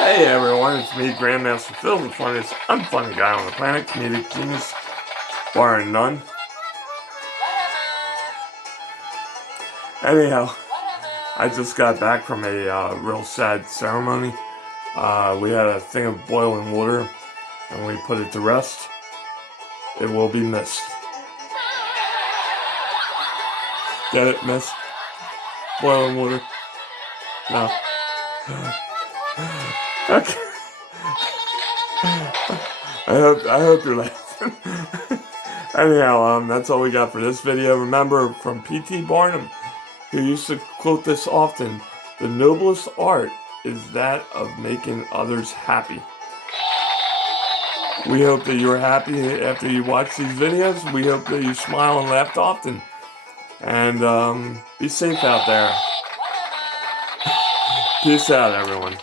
Hey everyone, it's me, Grandmaster Phil, the funniest, unfunny guy on the planet, comedic genius, bar none. Anyhow, I just got back from a real sad ceremony. We had a thing of boiling water, and we put it to rest. It will be missed. Get it, missed? Boiling water? No. Okay. I hope you're laughing. Anyhow, that's all we got for this video. Remember, from P.T. Barnum, who used to quote this often, the noblest art is that of making others happy. We hope that you're happy after you watch these videos. We hope that you smile and laugh often. And be safe out there. Peace out, everyone.